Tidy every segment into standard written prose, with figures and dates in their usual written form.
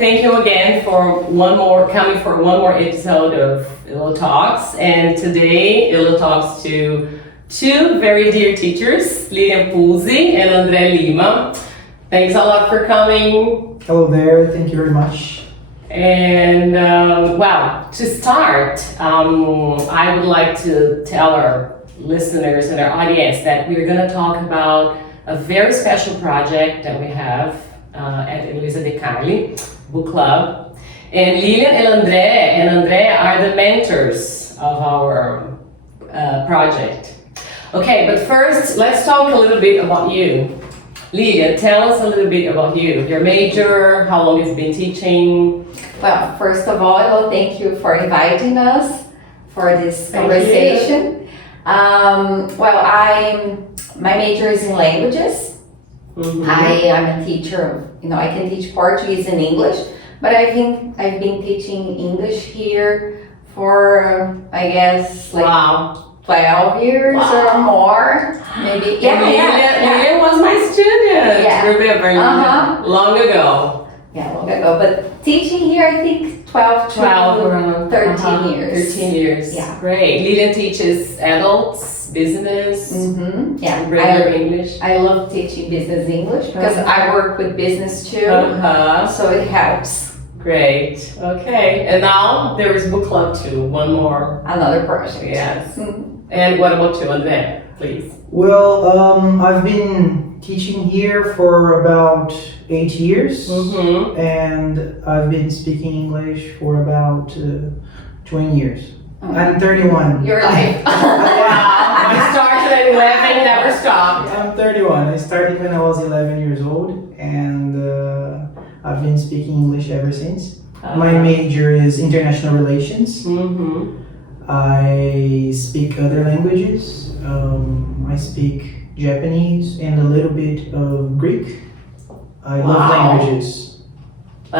thank you again for coming for one more episode of Helô Talks. And today, Helô talks to two very dear teachers, Lilian Pulze and André Lima. Thanks a lot for coming. Hello there, thank you very much. And to start, I would like to tell our listeners and our audience that we're going to talk about a very special project that we have at Elisa de Carli Book Club. And Lilian and André are the mentors of our project. Okay, but first, let's talk a little bit about you. Lilian, tell us a little bit about you, your major, how long you've been teaching. Well, first of all, thank you for inviting us for this conversation. My major is in languages. Mm-hmm. I am a teacher. I can teach Portuguese and English, but I've been teaching English here for I guess 12 years or more, maybe. Lilian was my student. Remember, long ago. Yeah, long ago. But teaching here, I think 12 to 13 years. 13 years. Yeah. Great. Lilian teaches adults, business, regular English. I love teaching business English because I work with business too. So it helps. Great. Okay. And now there is book club too. One more. Another project. Yes. And what about you, André? Please. Well, I've been teaching here for about 8 years, and I've been speaking English for about 20 years. I'm 31. Your life. Wow. I started at 11, never stopped. I'm 31. I started when I was 11 years old, and I've been speaking English ever since. My major is international relations. I speak other languages. I speak Japanese and a little bit of Greek. I love languages. So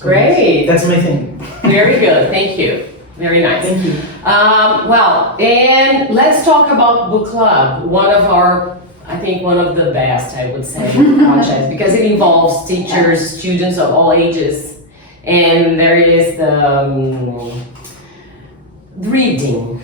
Great. That's my thing. Very good. Thank you. Very nice. Thank you. And let's talk about book club. One of the best, I would say, projects because it involves teachers, students of all ages, and there is the reading,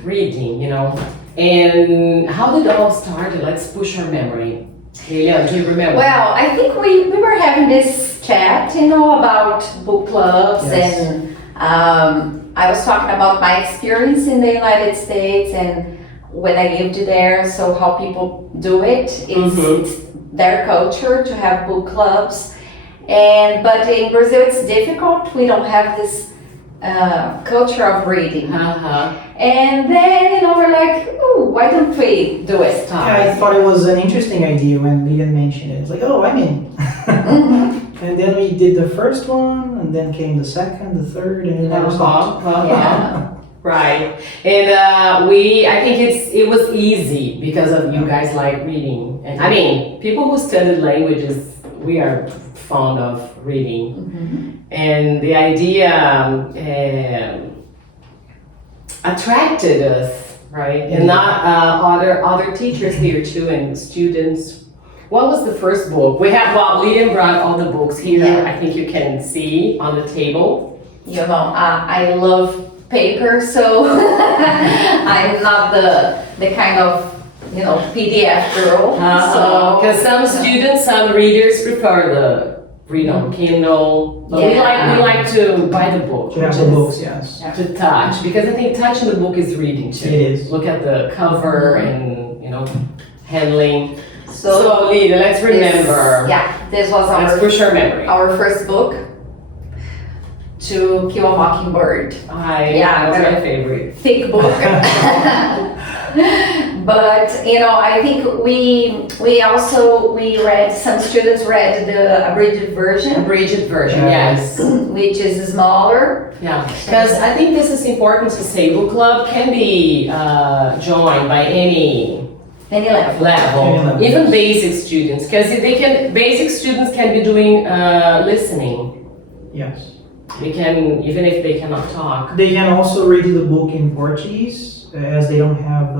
And how did it all start? Let's push our memory. Lilian, do you remember? Well, I think we were having this chat, about book clubs, and I was talking about my experience in the United States and when I lived there, so how people do it. It's their culture to have book clubs, but in Brazil it's difficult. We don't have this culture of reading. And then, we're like, why don't we do it? I thought it was an interesting idea when Lilian mentioned it. It's like, I'm in. And then we did the first one, and then came the second, the third, and it never stopped. Right. And I think it was easy because of you guys like reading. And people who studied languages, we are fond of reading. And the idea attracted us, right? And not other teachers here too and students. What was the first book? Lilian brought all the books here. I think you can see on the table. I love paper, so I'm not the kind of PDF girl. Because some readers prefer the read on Kindle, but we like to buy the book. To have the books, yes. To touch, because I think touching the book is reading too. It is. Look at the cover and handling. So Lilian, let's remember. This was let's push our memory. Our first book, To Kill a Mockingbird. That's my favorite. Thick book. But I think we read, some students read the abridged version. Yes. Which is smaller. Yeah, because I think this is important to say. Book club can be joined by any level, even basic students, because basic students can be doing listening. Yes. We can, even if they cannot talk. They can also read the book in Portuguese, as they don't have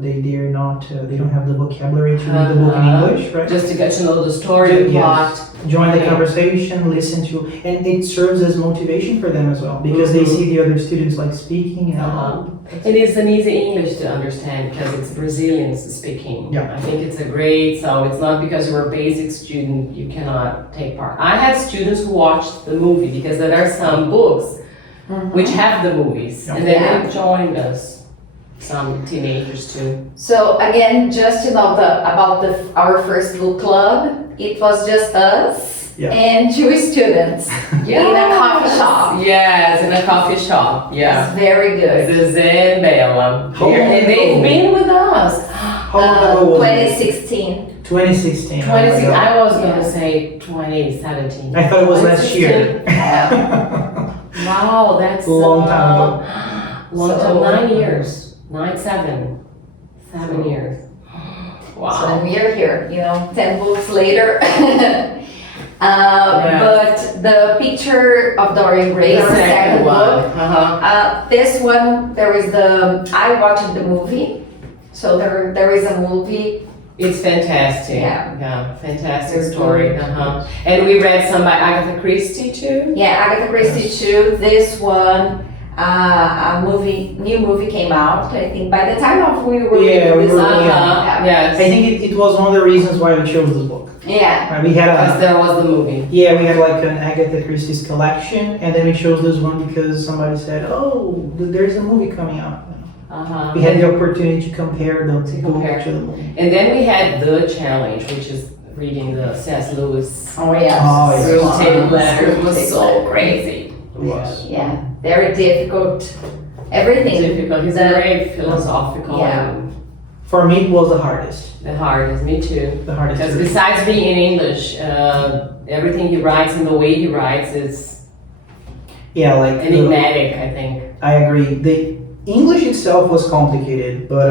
they don't have the vocabulary to read the book in English, right? Just to get to know the story, the plot. Join the Okay. conversation, listen to, and it serves as motivation for them as well because they see the other students like speaking. And it's an easy English to understand because it's Brazilians speaking. Yeah. I think it's a great, so it's not because you're a basic student you cannot take part. I had students who watched the movie because there are some books which have the movies, and then they joined us. Some teenagers too. So again, just to know about our first book club, it was just us and two students in a coffee shop. Yes, in a coffee shop. Yeah. It's very good. Zezé and Bella. And they've been with us. How long ago was it? 2016. 2016. 26, I was going to say 2017. I thought it was last year. Wow, that's Long time ago. Long time, 9 years. 7 years. Wow. So then we are here, 10 books later. But the picture of Dorian Gray, the second book, this one, I watched the movie. So there is a movie. It's fantastic. Yeah. Fantastic story. And we read some by Agatha Christie too. Yeah, Agatha Christie too. This one, new movie came out. I think by the time of we were reading this, yes. I think it was one of the reasons why we chose this book. Yeah. We had because there was the movie. Yeah, we had like an Agatha Christie's collection, and then we chose this one because somebody said, "Oh, there's a movie coming out." We had the opportunity to compare them to the movie. And then we had the challenge, which is reading the C.S. Lewis. Oh yeah. Rotated letters. It was so crazy. It was. Yeah, very difficult. Everything. Difficult. He's very philosophical. Yeah. And For me, it was the hardest. the hardest. Me too. The hardest. Because besides being in English, everything he writes and the way he writes is enigmatic. I think. I agree. The English itself was complicated, but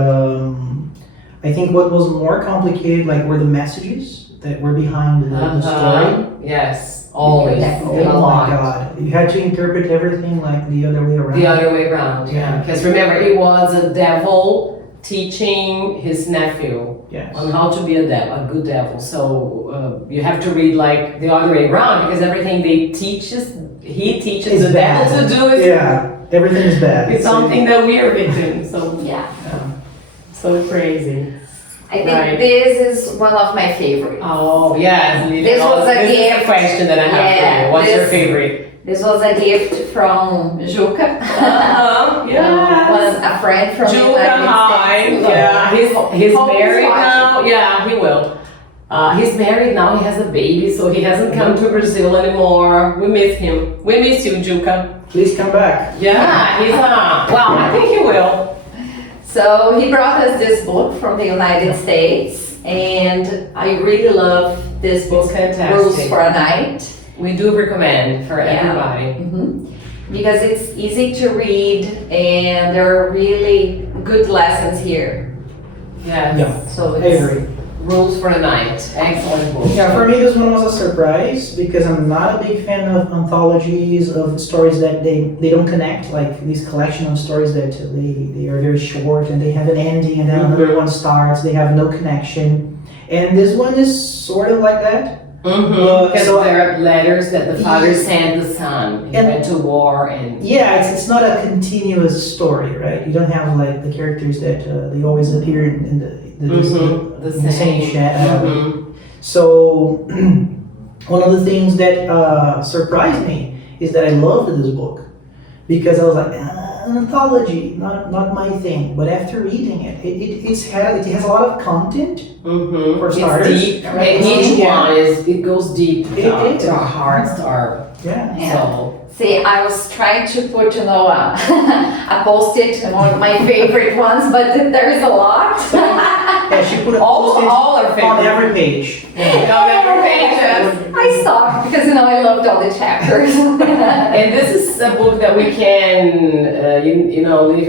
I think what was more complicated were the messages that were behind the story. Yes, always. Oh my God! You had to interpret everything like the other way around. The other way around, yeah. Because remember, it was a devil teaching his nephew on how to be a good devil. So you have to read like the other way around because everything he teaches the devil to do is everything is bad. It's something that we are victims. So so crazy. I think this is one of my favorites. Oh yes, this was a gift. Is the question that I have for you. What's your favorite? This was a gift from Juca. Yes. A friend from Juca, United States. Yeah, he's married now. Yeah, he will. He's married now. He has a baby, so he hasn't come to Brazil anymore. We miss him. We miss you, Juca. Please come back. Yeah, he's well, I think he will. So he brought us this book from the United States, and I really love this book, Rules for a Night. We do recommend for everybody. Because it's easy to read, and there are really good lessons here. Yes. Yeah, so I agree. Rules for a Night. Excellent book. Yeah, for me this one was a surprise because I'm not a big fan of anthologies of stories that they don't connect, like these collection of stories that they are very short and they have an ending and then another one starts, they have no connection. And this one is sort of like that. Because there are letters that the father sent the son. He went to war and... Yeah, it's not a continuous story, right? You don't have like the characters that they always appear in the same shadow. So one of the things that surprised me is that I loved this book because I was like, an anthology, not my thing. But after reading it, it has a lot of content for starters. It's deep. And each one it goes deep to our hearts, So. See, I was trying to put, a post-it, my favorite ones, but there is a lot. She put all our favorites on every page. On every page, yes. I stopped because I loved all the chapters. And this is a book that we can, leave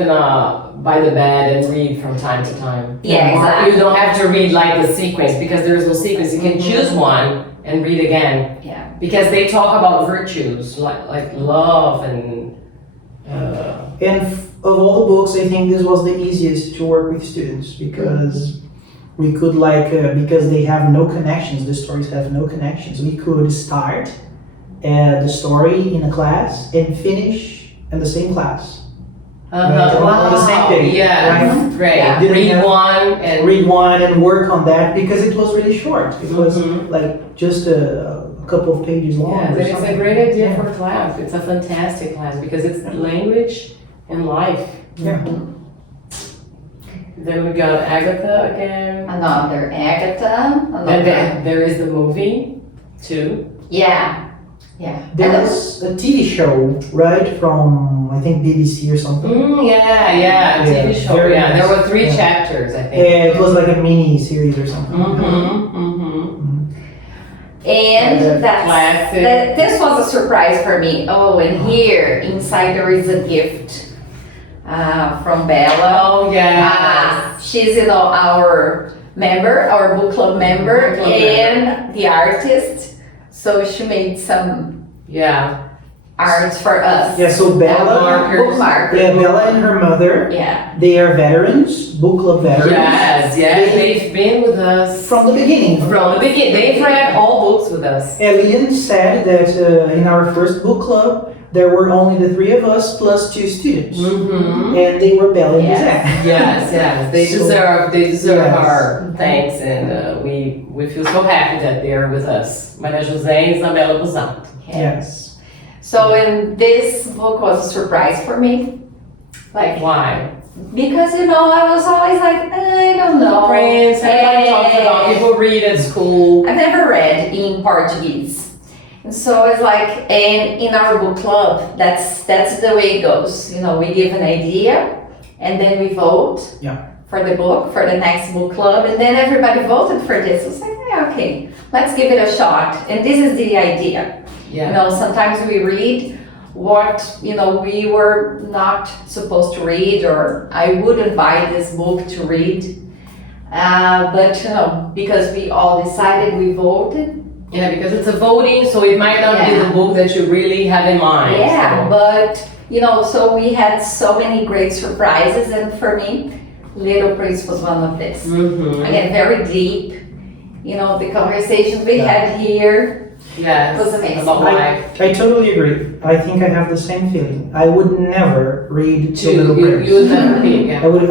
by the bed and read from time to time. Yeah, exactly. You don't have to read like the sequence because there is no sequence. You can choose one and read again. Yeah. Because they talk about virtues like love and And of all the books, I think this was the easiest to work with students because we could because they have no connections, the stories have no connections. We could start the story in a class and finish in the same class. On the same day. Yeah, right? great. Yeah. Read one and Read one and work on that because it was really short. It was like just a couple of pages long. yeah, or it's a something. great idea Yeah. for a class. It's a fantastic class because it's language and life. Yeah. Then we got Agatha again. Another Agatha. And Another. then there is the movie too. Yeah. Yeah. There was a TV show, right, from I think BBC or something. Yeah, Yeah, TV show. very Yeah, there nice. were 3 Yeah. chapters, I think. Yeah, it was like a mini series or something. And The that's classic. this was a surprise for me. Oh, and here inside there is a gift from Bella. Oh yeah. She's our member, our book club member, Book club and the artist. So she made some Yeah. arts for us. Yeah, so Bella, Bookmarkers. yeah, Bella and her mother, Yeah. they are veterans, book club veterans. Yes, they've been with us From the beginning. From the beginning. They've read all books with us. Lilian said that in our first book club, there were only the 3 of us plus 2 students. And they were Bella and Yes. Zach. Yes. They So- deserve Yes. our thanks, and we feel so happy that they're with us. Maria José and Isabela Busanto. Yes. So in this book was a surprise for me. Like Why? because I was always like, I don't know. Prince, everybody talks about, people read at school. I've never read in Portuguese. And so it's like, and in our book club, that's the way it goes. We give an idea and then we vote for the book, for the next book club, and then everybody voted for this. It's like, yeah, okay, let's give it a shot. And this is the idea. Yeah. Sometimes we read what, we were not supposed to read, or I wouldn't buy this book to read. But, because we all decided, we voted. Yeah, because it's a voting, so it might not be the book that you really have in mind. Yeah, so. but, so we had so many great surprises, and for me, Little Prince was one of this. Again, very deep. The conversations we had here. Yes, was amazing. about life. I totally agree. I think I have the same feeling. I would never read The Little Prince. You would never read, yeah. I would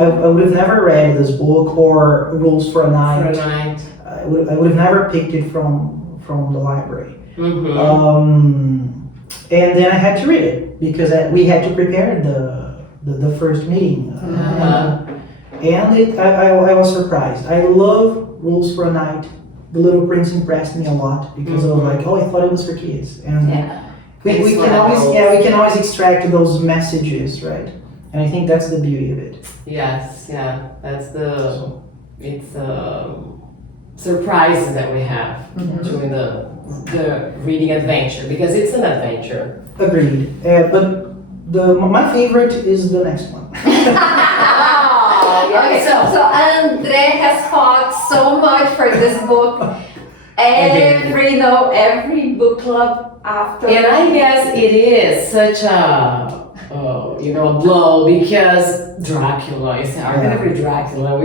have never read this book or Rules for a Night. For a night. I would have never picked it from the library. And then I had to read it because we had to prepare the first meeting. And I was surprised. I love Rules for a Night. The Little Prince impressed me a lot because I was like, I thought it was for kids. And we can always extract those messages, right? And I think that's the beauty of it. Yes, that's it's surprises that we have during the reading adventure, because it's an adventure. Agreed. But my favorite is the next one. Okay, so André has fought so much for this book. Every book club after. And I guess it is such a blow because Dracula is our favorite Dracula.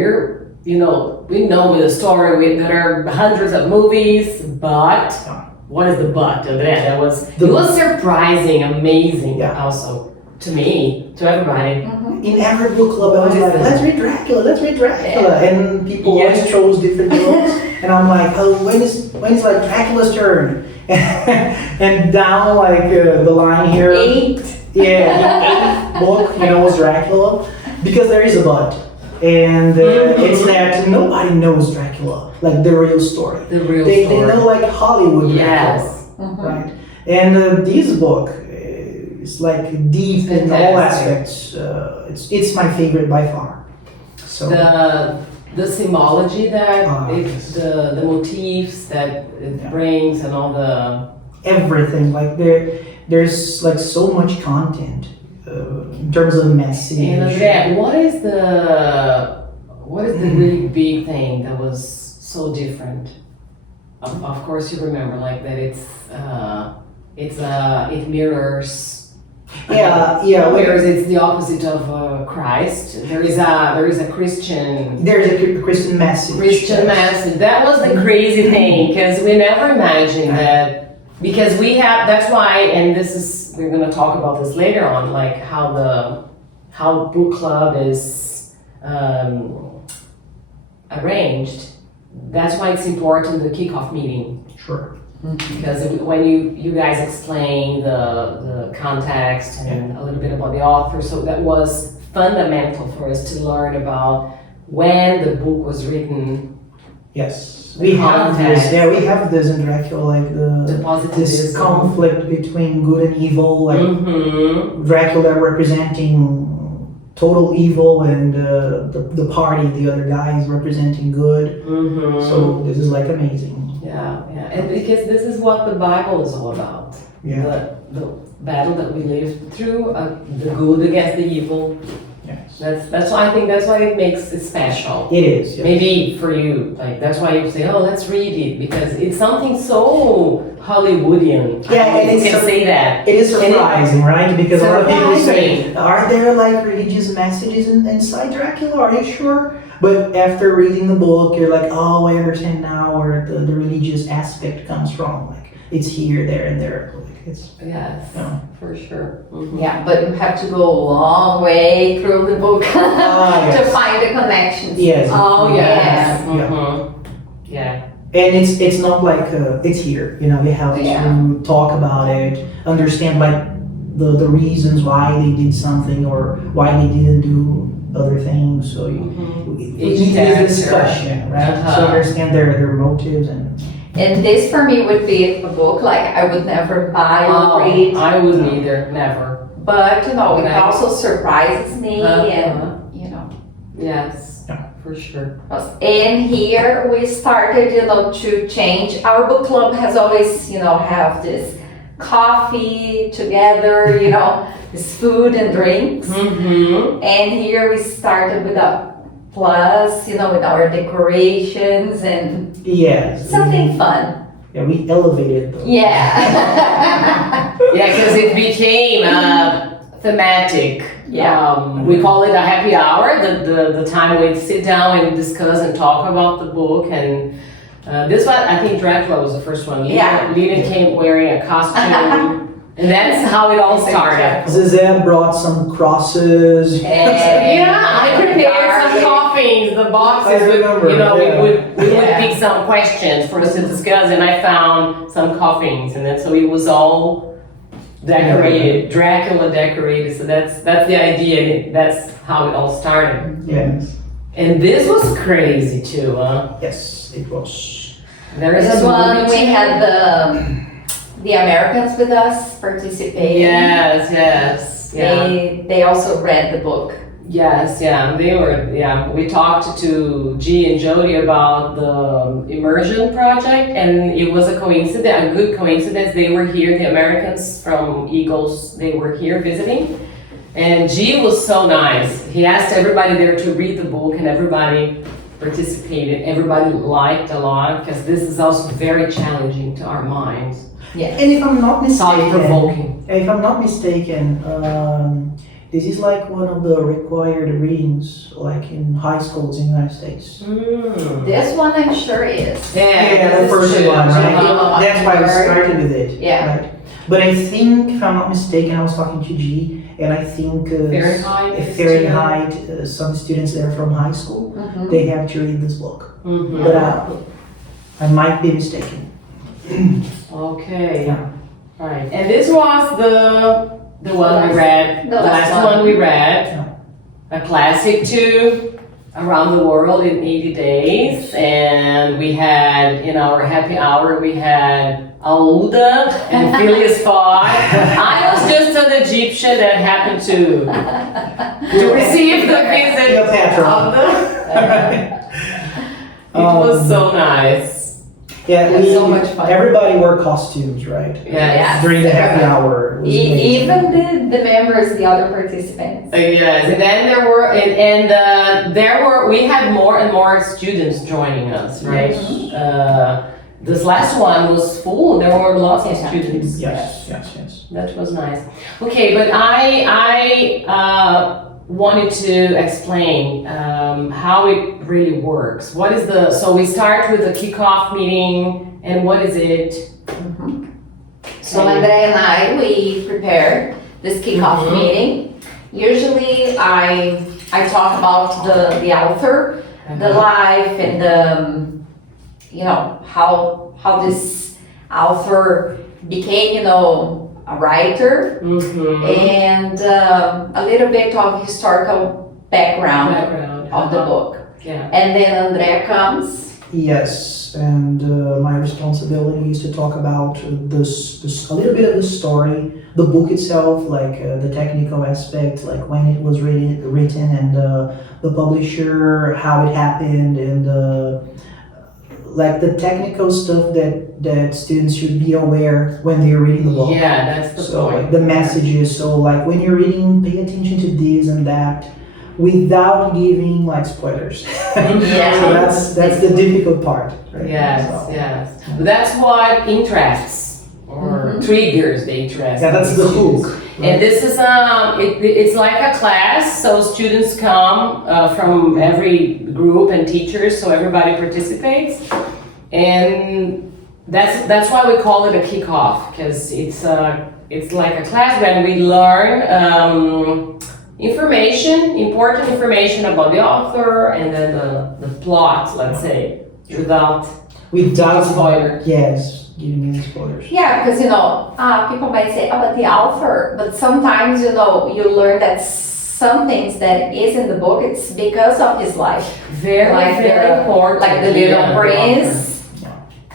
We know with the story there are hundreds of movies, but what is the but of that? It was surprising, amazing, also to me, to everybody. In every book club, I was like, let's read Dracula. And people always chose different books. And I'm like, when is like Dracula's turn? And down the line here. 8. Yeah, the 8th book, was Dracula. Because there is a but. And it's that nobody knows Dracula, like the real story. The real they story. They know Hollywood Yes. Dracula, right? And this book is deep in all aspects. It's my favorite by far. So the symbology that yes. the motifs that it brings and all the everything there's so much content in terms of message. And André, what is the really big thing that was so different of course you remember like that it mirrors. Whereas it's the opposite of Christ. There is a Christian. There's a Christian message. Message. That was the crazy thing because we never imagined that. Because we have. That's why, and we're gonna talk about this later on, like how book club is arranged. That's why it's important the kickoff meeting. Sure. Because when you guys explain the context and a little bit about the author, so that was fundamental for us to learn about when the book was written. Yes, we have this. Yeah, we have this in Dracula, like this conflict between good and evil, like Dracula representing total evil and the party, the other guy is representing good. So this is like amazing. Yeah, and because this is what the Bible is all about. Yeah. The battle that we live through, the good against the evil. Yes. That's why I think that's why it makes it special. It is. Yes. Maybe for you, like that's why you say, "Oh, let's read it," because it's something so Hollywoodian. Yeah, and you can say that. It is surprising, right? Because a lot of people say, Surprising. "Are there like religious messages inside Dracula? Are you sure?" But after reading the book, you're like, "Oh, I understand now where the religious aspect comes from. Like it's here, there, and there." Like it's Yes, yeah. for sure. Yeah, but you have to go a long way through the book to Yes. find the connections. Yes. Oh, yes. Yeah. And it's not like it's here. You know, you have to talk about it, understand like the reasons why they did something or why they didn't do other things. So you need this discussion, right? To understand their motives And this for me would be a book like I would never buy or read. I wouldn't either, never. But it also surprises me and Yes, for sure. And here we started, to change. Our book club has always, have this coffee together, this food and drinks. And here we started with a plus, with our decorations and something fun. Yeah, we elevated them. Yeah. Because it became thematic. Yeah. We call it a happy hour, the time we sit down and discuss and talk about the book. And this one, I think Dracula was the first one. Lilian came wearing a costume. And that's how it all started. Zizan brought some crosses. I prepared some coffins, the boxes. I remember, we would pick some questions for us to discuss, and I found some coffins, and then so it was all decorated, Dracula decorated. So that's the idea. And that's how it all started. Yes. And this was crazy too, huh? Yes, it was. There is this a one we had the Americans with us participating. Yes. They also read the book. Yes, they were, we talked to G and Jody about the immersion project, and it was a good coincidence. They were here, the Americans from Eagles, they were here visiting, and G was so nice. He asked everybody there to read the book, and everybody participated. Everybody liked a lot, because this is also very challenging to our minds. Yeah. And if I'm not mistaken, thought-provoking. This is like one of the required readings, like in high schools in the United States. This one I'm sure is. Yeah, the first one, right? That's why I started with it. Yeah. Right? But I think, if I'm not mistaken, I was talking to G, and I think Fahrenheit, some students there from high school, they have to read this book. But I might be mistaken. Okay. Right. And this was the one we read, the last one we read, a classic too, Around the World in 80 Days. And we had, in our happy hour, we had Aouda and Phileas Fogg. I was just an Egyptian that happened to receive the visit of It was so nice. Yeah, so much fun. Everybody wore costumes, right? Yes. During the happy hour. Even the members, the other participants. Yes, and then we had more and more students joining us, right? this last one was full. There were lots of students. Yes. That was nice. Okay, but I wanted to explain how it really works. What is so we start with the kickoff meeting, and what is it? So André and I, we prepared this kickoff meeting. Usually I talk about the author, the life, and how this author became, a writer, and a little bit of historical background of the book. Yeah. And then André comes. Yes, and my responsibility is to talk about this a little bit of the story, the book itself, like the technical aspect, like when it was written, and the publisher, how it happened, and like the technical stuff that students should be aware when they're reading the book. Yeah, that's the point. Like the messages. So like when you're reading, pay attention to this and that, without giving like spoilers. Yeah. So that's the difficult part. Right? Yes, So, yes. That's what interests or triggers the interest. Yeah, that's the hook. Right? And this is it's like a class, so students come from every group and teachers, so everybody participates, and that's why we call it a kickoff, because it's like a class when we learn important information about the author, and then the plot, let's say, without spoilers. Yes, giving any spoilers. Yeah, because people might say about the author, but sometimes you learn that some things that is in the book, it's because of his life. Very important. Like the Little Yeah, Prince.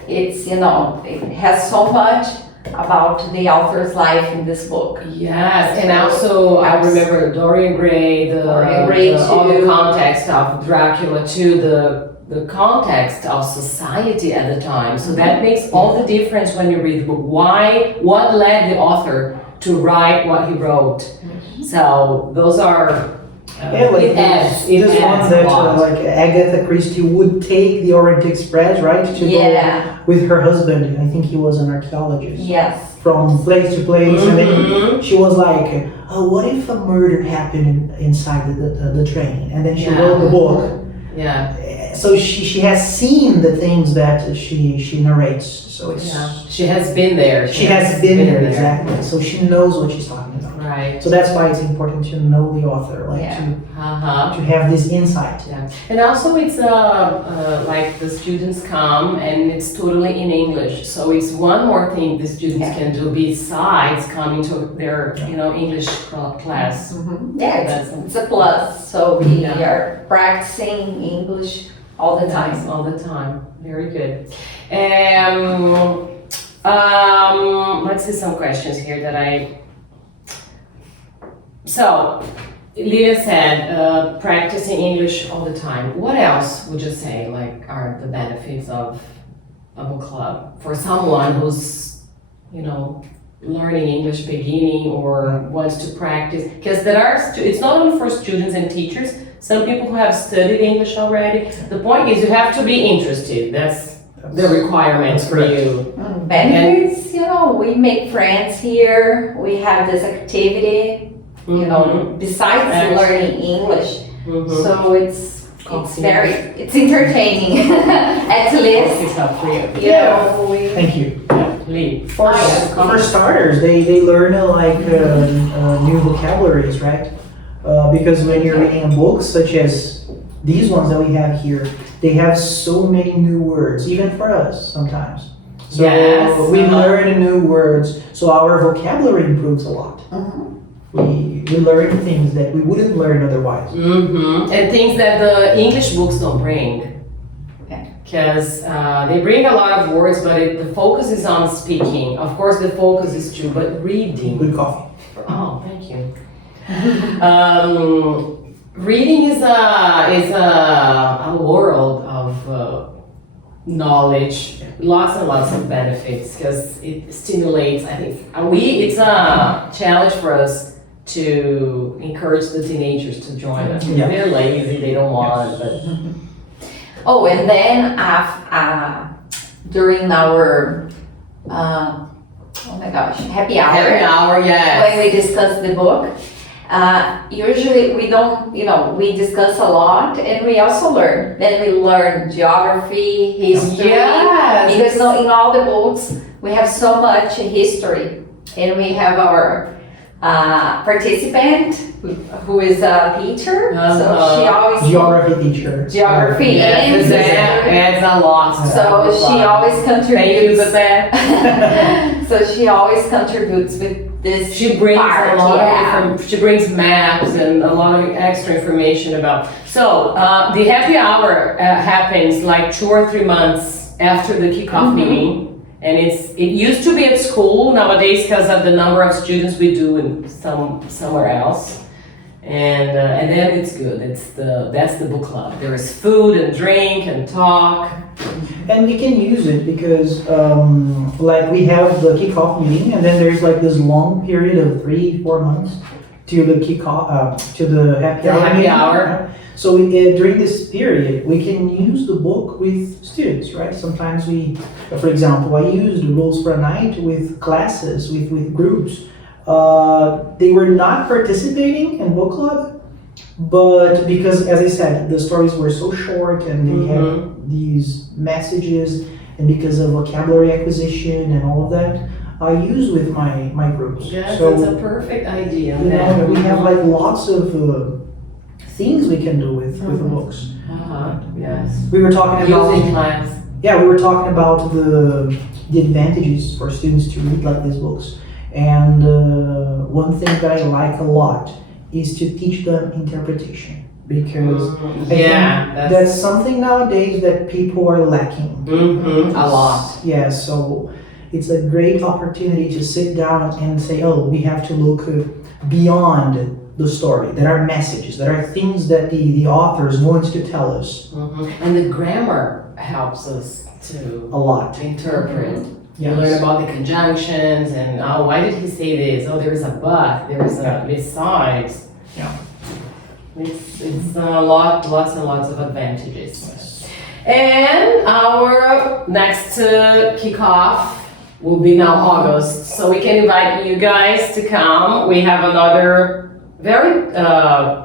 It's it has so much about the author's life in this book. Yes, and also I remember Dorian Gray, all the context of Dracula too, the context of society at the time. So that makes all the difference when you read the book. What led the author to write what he wrote? So those are Like this one that like Agatha Christie would take the Orient Express, right, to go with her husband. I think he was an archaeologist. Yes. From place to place, and then she was like, "Oh, what if a murder happened inside the train?" And then she wrote the book. Yeah. So she has seen the things that she narrates. So it's she has been there. She has been there, exactly. So she knows what she's talking about. Right. So that's why it's important to know the author, like to have this insight. Yeah. And also it's like the students come and it's totally in English. So it's one more thing the students can do besides coming to their English class. Yeah, it's a plus. So we are practicing English all the time. All the time. Very good. Let's see some questions here that So, Lilian said practicing English all the time. What else would you say are the benefits of a book club for someone who's learning English beginning or wants to practice? Because it's not only for students and teachers. Some people who have studied English already. The point is you have to be interested. That's the requirements for you. Benefits, we make friends here. We have this activity. Besides learning English, so it's entertaining. At least, Thank you. Lee. For starters, they learn new vocabularies, right? Because when you're reading a book, such as these ones that we have here, they have so many new words, even for us sometimes. So we learn new words, so our vocabulary improves a lot. We learn things that we wouldn't learn otherwise. And things that the English books don't bring. Because they bring a lot of words, but the focus is on speaking. Of course, the focus is true, but reading. Good coffee. Oh, thank you. Reading is a world of knowledge, lots and lots of benefits, because it stimulates. I think it's a challenge for us to encourage the teenagers to join us. They're lazy, they don't want, but and then during our oh my gosh, happy hour. Happy hour, yes. When we discuss the book. Usually we don't, we discuss a lot and we also learn. Then we learn geography, history. Yes. Because in all the books we have so much history. And we have our participant who is a teacher. So she always... Geography teacher. Geography and Yes, adds a lot. so she always Thank you, contributes. Babette. So she always contributes with this. She brings part, a lot yeah. she brings maps and a lot of extra information about. So the happy hour happens like 2 or 3 months after the kickoff meeting. And it used to be at school. Nowadays, because of the number of students we do in somewhere else, and then it's good. That's the book club. There is food and drink and talk. And we can use it because, like, we have the kickoff meeting, and then there's like this long period of 3-4 months to the kickoff, to the happy The hour. happy meeting, hour. right? So during this period, we can use the book with students, right? Sometimes for example, I used Rules for a Night with classes, with groups. They were not participating in book club, but because, as I said, the stories were so short and they had these messages, and because of vocabulary acquisition and all of that, I use with my groups. Yes, So, that's a perfect idea. we have like lots of things we can do with the books. Yes. We were talking about Using class. we were talking about the advantages for students to read like these books, and one thing that I like a lot is to teach them interpretation, because I think that's something nowadays that people are lacking. A lot. Yeah, so it's a great opportunity to sit down and say, oh, we have to look beyond the story. There are messages, there are things that the authors want to tell us. And the grammar helps us to A lot. interpret. You Yes. learn about the conjunctions and, oh, why did he say this? Oh, there's a but, there's a besides. Yeah. It's lots and lots of advantages. And our next kickoff will be now August, so we can invite you guys to come. We have another very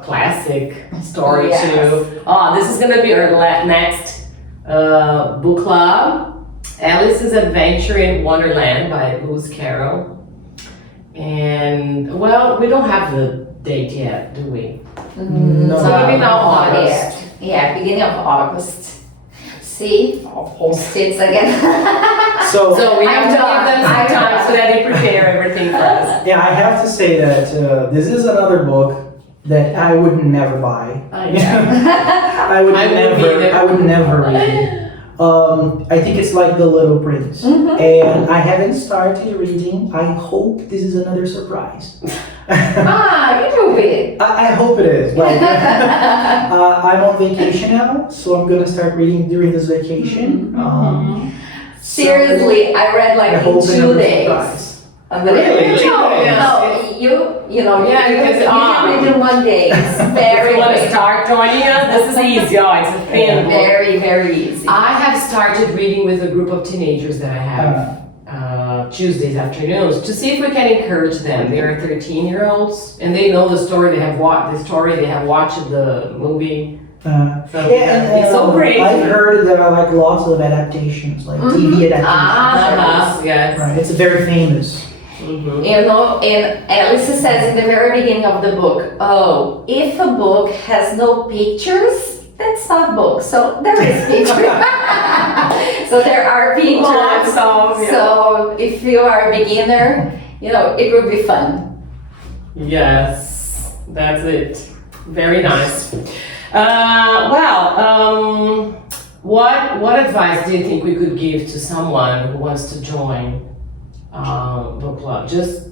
classic story too. Oh, this is gonna be our next book club. Alice's Adventure in Wonderland by Lewis Carroll. And well, we don't have the date yet, do we? No. So maybe now Not August. yet. Yeah, beginning of August. See, I'll post it again. So So we have to give them some I'm time done. so that they prepare everything for us. yeah, I have to say that this is another book that I would never buy. I would I wouldn't never. either. I would never read. I think it's like The Little Prince, and I haven't started reading. I hope this is another surprise. It will be. I hope it is. Like, I'm on vacation now, so I'm gonna start reading during this vacation. Seriously, I read like I in hope 2 another days. surprise. Really? No, Yes. no, you Yeah, because, you can read in 1 day. It's If very you want to quick. start joining us, this is easy. Oh, it's a thin book. Very, very easy. I have started reading with a group of teenagers that I have Tuesdays afternoons to see if we can encourage them. They are 13-year-olds and they know the story. They have watched the movie. So it's so great. I've heard there are like lots of adaptations, like TV adaptations. Yes. Right, it's very famous. And Alice says in the very beginning of the book, oh, if a book has no pictures, that's not book. So there is pictures. So there are pictures. So if you are a beginner, it will be fun. Yes, that's it. Very nice. What advice do you think we could give to someone who wants to join book club? Just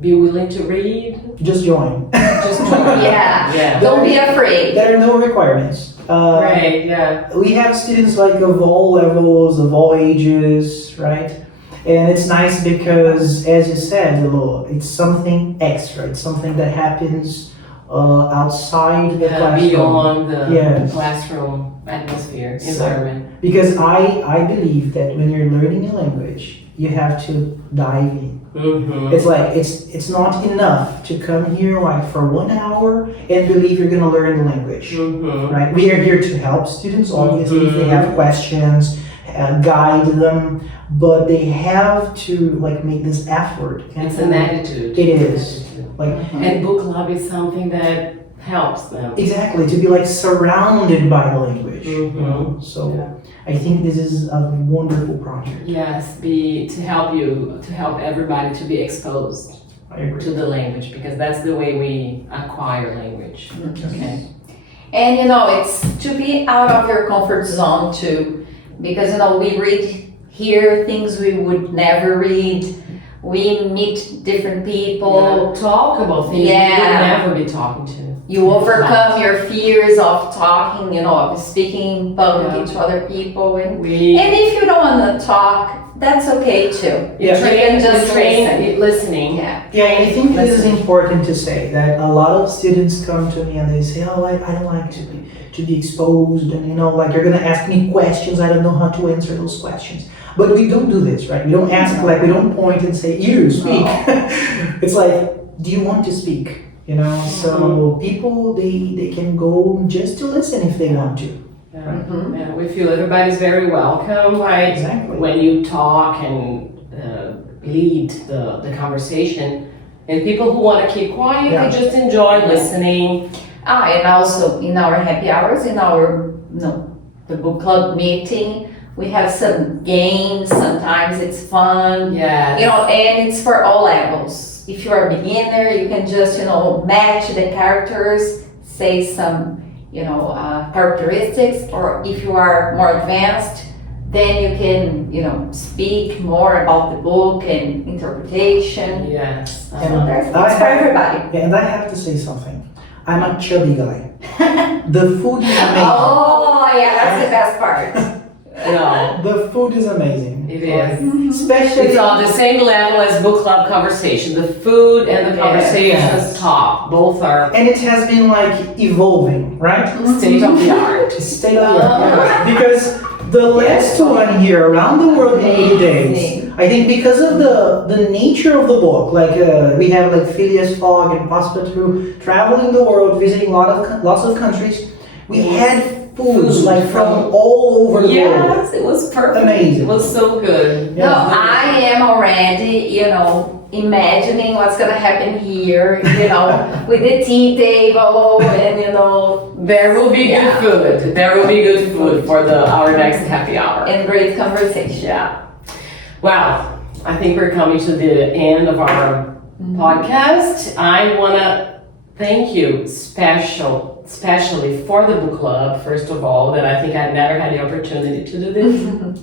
be willing to read. Just join. Just join. Yeah. Don't be afraid. There are no requirements. Right. Yeah. We have students like of all levels, of all ages, right? And it's nice because, as you said, Helô, it's something extra. It's something that happens outside the classroom. Beyond the Yes. classroom atmosphere, So- environment. Because I believe that when you're learning a language, you have to dive in. It's like it's not enough to come here like for 1 hour and believe you're gonna learn the language, right? We are here to help students, obviously, if they have questions, guide them, but they have to like make this effort. It's an attitude. It is. Like, and book club is something that helps them. Exactly, to be like surrounded by the language. You know? So I think this is a wonderful project. Yes, to help everybody to be exposed I agree. to the language, because that's the way we acquire language. Okay. And it's to be out of your comfort zone too, because we read here things we would never read. We meet different people. Talk about things you would never be talking to. You overcome your fears of talking, of speaking in public to other people. And if you don't want to talk, that's okay too. You can just train listening. Yeah, and I think this is important to say that a lot of students come to me and they say, "Oh, I don't like to be exposed, and like you're gonna ask me questions. I don't know how to answer those questions." But we don't do this, right? We don't ask we don't point and say, "You speak." It's like, do you want to speak? So people they can go just to listen if they want to. Yeah, we feel everybody's very welcome, right? Exactly. When you talk and lead the conversation, and people who want to keep quiet, they just enjoy listening. And also in our happy hours, in our the book club meeting, we have some games. Sometimes it's fun. Yeah. And it's for all levels. If you're a beginner, you can just match the characters, say some characteristics, or if you are more advanced, then you can speak more about the book and interpretation. Yes. It's for everybody. And I have to say something. I'm a chubby guy. The food is amazing. Oh yeah, that's the best part. No, The food is amazing. it is. Especially It's on the same level as book club conversation. The food and the conversations top. Both are and it has been like evolving, right? state of the art. State of the art. Because the last one here, Around the World in 80 Days, I think because of the nature of the book, we have like Phileas Fogg and Passepartout traveling the world, visiting lots of countries. We had foods like from all over the world. Yes, it was perfect. Amazing. It was so good. No, I am already, imagining what's gonna happen here, with the tea table and There will be good food. There will be good food for our next happy hour. and great conversation. Yeah. Well, I think we're coming to the end of our podcast. I wanna thank you especially for the book club, first of all, that I think I've never had the opportunity to do this.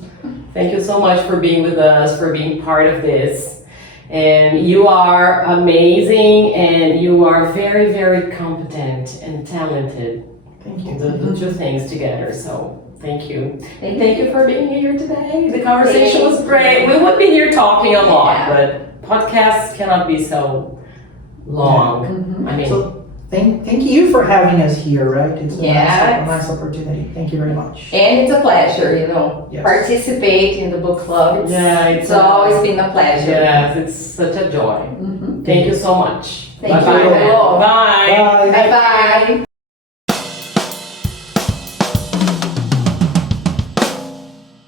Thank you so much for being with us, for being part of this. And you are amazing, and you are very, very competent and talented. Thank you. The two things together, so thank you. And thank you for being here today. The conversation was great. We would be here talking a lot, but podcasts cannot be so long. I mean, So thank you for having us here, right? It's a nice opportunity. Thank you very much. And it's a pleasure, Yes. participate in the book club. It's it's always been a pleasure. yes, it's such a joy. Thank you so much. Thank Bye-bye. you. Bye. Bye.